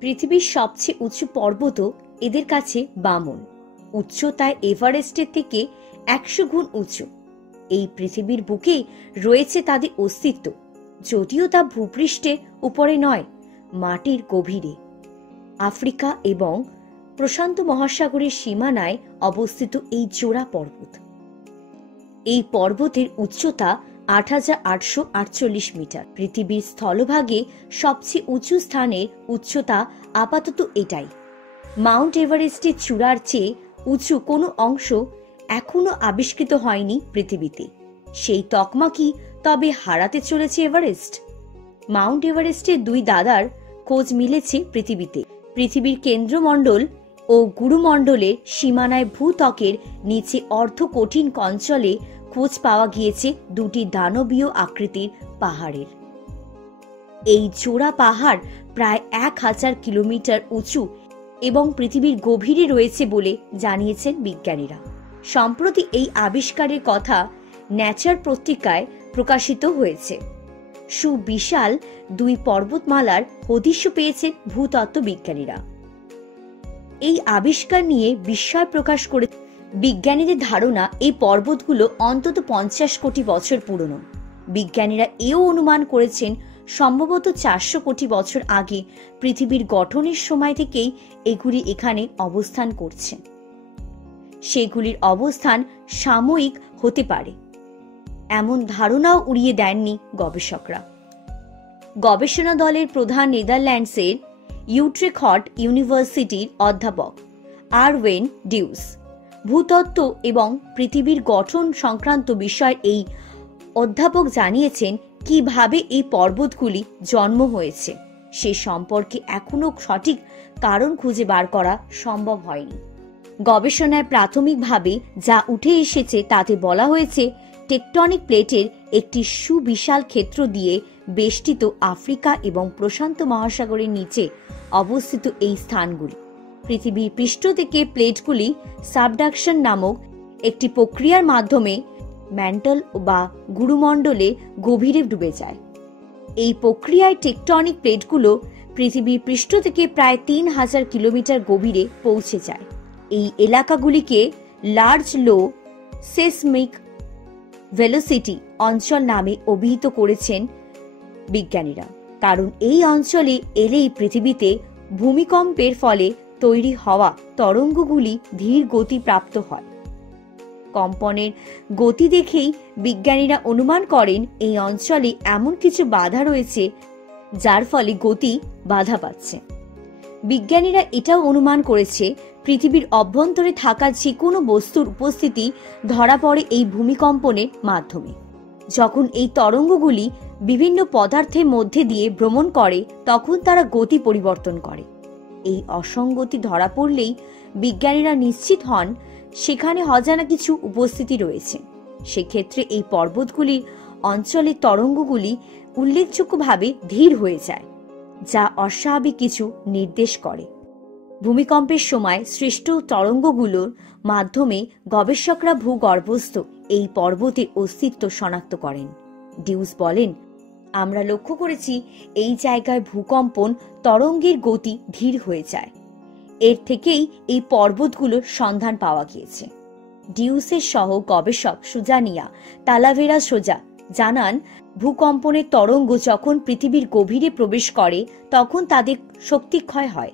পৃথিবীর সবচেয়ে উঁচু পর্বতও এদের কাছে বামন। উচ্চতায় এভারেস্টের থেকে 100 গুণ উঁচু। এই পৃথিবীর বুকে রয়েছে তাদের অস্তিত্ব, যদিও তা ভূপৃষ্ঠের উপরে নয়, মাটির গভীরে। আফ্রিকা এবং প্রশান্ত মহাসাগরের সীমানায় অবস্থিত এই জোড়া পর্বত। এই পর্বতের উচ্চতা ৮,৮৪৮ মিটার। পৃথিবীর স্থলভাগে সবচেয়ে উঁচু স্থানের উচ্চতা আপাতত এটাই। মাউন্ট এভারেস্টের চূড়ার চেয়ে উঁচু কোনো অংশ এখনো আবিষ্কৃত হয়নি পৃথিবীতে। সেই তকমা কি তবে হারাতে চলেছে এভারেস্ট? মাউন্ট এভারেস্টের দুই দাদার খোঁজ মিলেছে পৃথিবীতে। পৃথিবীর কেন্দ্রমণ্ডল ও গুরুমণ্ডলের সীমানায় ভূত্বকের নিচে অর্ধ কঠিন অঞ্চলে খোঁজ পাওয়া গিয়েছে দুটি দানবীয় আকৃতির পাহাড়ের। এই জোড়া পাহাড় প্রায় 1000 কিলোমিটার উঁচু এবং পৃথিবীর গভীরে রয়েছে বলে জানিয়েছেন বিজ্ঞানীরা। সম্প্রতি এই আবিষ্কারের কথা নেচার পত্রিকায় প্রকাশিত হয়েছে। সুবিশাল দুই পর্বতমালার হদিশ পেয়েছেন ভূতত্ত্ব বিজ্ঞানীরা। এই আবিষ্কার নিয়ে বিস্ময় প্রকাশ করে বিজ্ঞানীদের ধারণা, এই পর্বতগুলো অন্তত 50 কোটি বছর পুরনো। বিজ্ঞানীরা এও অনুমান করেছেন সম্ভবত 400 কোটি বছর আগে পৃথিবীর গঠনের সময় থেকেই এগুলি এখানে অবস্থান করছে। সেগুলির অবস্থান সাময়িক হতে পারে, এমন ধারণাও উড়িয়ে দেননি গবেষকরা। গবেষণা দলের প্রধান নেদারল্যান্ডসের ইউট্রেখট ইউনিভার্সিটির অধ্যাপক আরওয়েন ডিউস ভূতত্ত্ব এবং পৃথিবীর গঠন সংক্রান্ত বিষয়ের এই অধ্যাপক জানিয়েছেন কিভাবে এই পর্বতগুলি জন্ম হয়েছে সে সম্পর্কে এখনো সঠিক কারণ খুঁজে বার করা সম্ভব হয়নি। গবেষণায় প্রাথমিকভাবে যা উঠে এসেছে তাতে বলা হয়েছে, টেকটনিক প্লেটের একটি সুবিশাল ক্ষেত্র দিয়ে বেষ্টিত আফ্রিকা এবং প্রশান্ত মহাসাগরের নিচে অবস্থিত এই স্থানগুলি। পৃথিবীর পৃষ্ঠ থেকে প্লেটগুলি সাবডাকশন নামক একটি প্রক্রিয়ার মাধ্যমে ম্যান্টল বা গুরুমণ্ডলে গভীরে ডুবে যায়। এই প্রক্রিয়ায় টেকটনিক প্লেটগুলো পৃথিবীর পৃষ্ঠ থেকে প্রায় 3000 কিলোমিটার গভীরে পৌঁছে যায়। এই এলাকাগুলিকে লার্জ লো সেসমিক ভেলোসিটি অঞ্চল নামে অভিহিত করেছেন বিজ্ঞানীরা, কারণ এই অঞ্চলে এলেই পৃথিবীতে ভূমিকম্পের ফলে তৈরি হওয়া তরঙ্গগুলি ধীর গতি প্রাপ্ত হয়। কম্পনের গতি দেখেই বিজ্ঞানীরা অনুমান করেন এই অঞ্চলে এমন কিছু বাধা রয়েছে যার ফলে গতি বাধা পাচ্ছে। বিজ্ঞানীরা এটাও অনুমান করেছে পৃথিবীর অভ্যন্তরে থাকা যে কোনো বস্তুর উপস্থিতি ধরা পড়ে এই ভূমিকম্পনের মাধ্যমে। যখন এই তরঙ্গগুলি বিভিন্ন পদার্থের মধ্যে দিয়ে ভ্রমণ করে তখন তারা গতি পরিবর্তন করে। এই অসঙ্গতি ধরা পড়লেই বিজ্ঞানীরা নিশ্চিত হন সেখানে অজানা কিছু উপস্থিতি রয়েছে। সেক্ষেত্রে এই পর্বতগুলির অঞ্চলের তরঙ্গগুলি উল্লেখযোগ্যভাবে ধীর হয়ে যায়, যা অস্বাভাবিক কিছু নির্দেশ করে। ভূমিকম্পের সময় সৃষ্ট তরঙ্গগুলোর মাধ্যমে গবেষকরা ভূগর্ভস্থ এই পর্বতের অস্তিত্ব শনাক্ত করেন। ডিউস বলেন, আমরা লক্ষ্য করেছি এই জায়গায় ভূকম্পন তরঙ্গের গতি ধীর হয়ে যায়। এর থেকেই এই পর্বতগুলোর সন্ধান পাওয়া গিয়েছে। ডিউসের সহ গবেষক সুজানিয়া তালাভেরা সোজা জানান, ভূকম্পনের তরঙ্গ যখন পৃথিবীর গভীরে প্রবেশ করে তখন তাদের শক্তিক্ষয় হয়।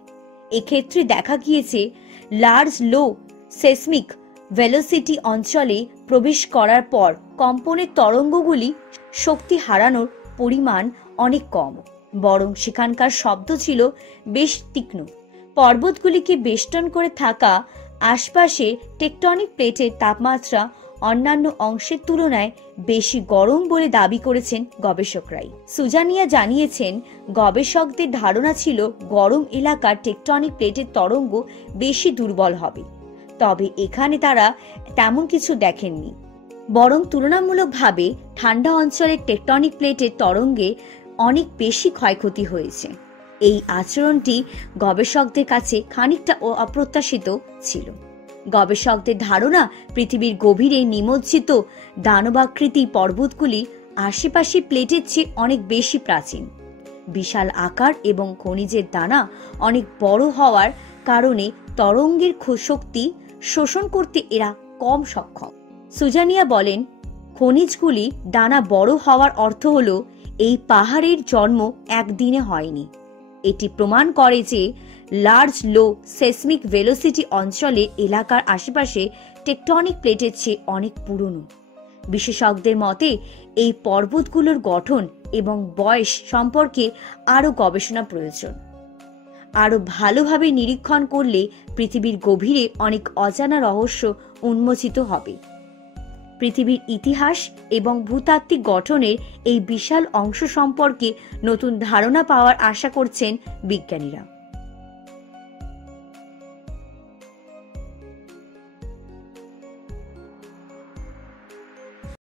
এক্ষেত্রে দেখা গিয়েছে লার্জ লো সেসমিক ভেলোসিটি অঞ্চলে প্রবেশ করার পর কম্পনের তরঙ্গগুলি শক্তি হারানোর পরিমাণ অনেক কম, বরং সেখানকার শব্দ ছিল বেশ তীক্ষ্ণ। পর্বতগুলিকে বেষ্টন করে থাকা আশপাশে টেকটনিক প্লেটের তাপমাত্রা অন্যান্য অংশের তুলনায় বেশি গরম বলে দাবি করেছেন গবেষকরাই। সুজানিয়া জানিয়েছেন, গবেষকদের ধারণা ছিল গরম এলাকার টেকটনিক প্লেটের তরঙ্গ বেশি দুর্বল হবে, তবে এখানে তারা তেমন কিছু দেখেননি, বরং তুলনামূলকভাবে ঠান্ডা অঞ্চলের টেকটনিক প্লেটের তরঙ্গে অনেক বেশি ক্ষয়ক্ষতি হয়েছে। এই আচরণটি গবেষকদের কাছে খানিকটা অপ্রত্যাশিত ছিল। গবেষকদের ধারণা, পৃথিবীর গভীরে নিমজ্জিত দানবাকৃতি পর্বতগুলি আশেপাশে প্লেটের চেয়ে অনেক বেশি প্রাচীন। বিশাল আকার এবং খনিজের দানা অনেক বড় হওয়ার কারণে তরঙ্গের শক্তি শোষণ করতে এরা কম সক্ষম। সুজানিয়া বলেন, খনিজগুলি দানা বড় হওয়ার অর্থ হলো এই পাহাড়ের জন্ম একদিনে হয়নি। এটি প্রমাণ করে যে লার্জ লো সেসমিক ভেলোসিটি অঞ্চলের এলাকার আশেপাশে টেকটনিক প্লেটের চেয়ে অনেক পুরনো। বিশেষজ্ঞদের মতে এই পর্বতগুলোর গঠন এবং বয়স সম্পর্কে আরও গবেষণা প্রয়োজন। আরও ভালোভাবে নিরীক্ষণ করলে পৃথিবীর গভীরে অনেক অজানা রহস্য উন্মোচিত হবে। পৃথিবীর ইতিহাস এবং ভূতাত্ত্বিক গঠনের এই বিশাল অংশ সম্পর্কে নতুন ধারণা পাওয়ার আশা করছেন বিজ্ঞানীরা।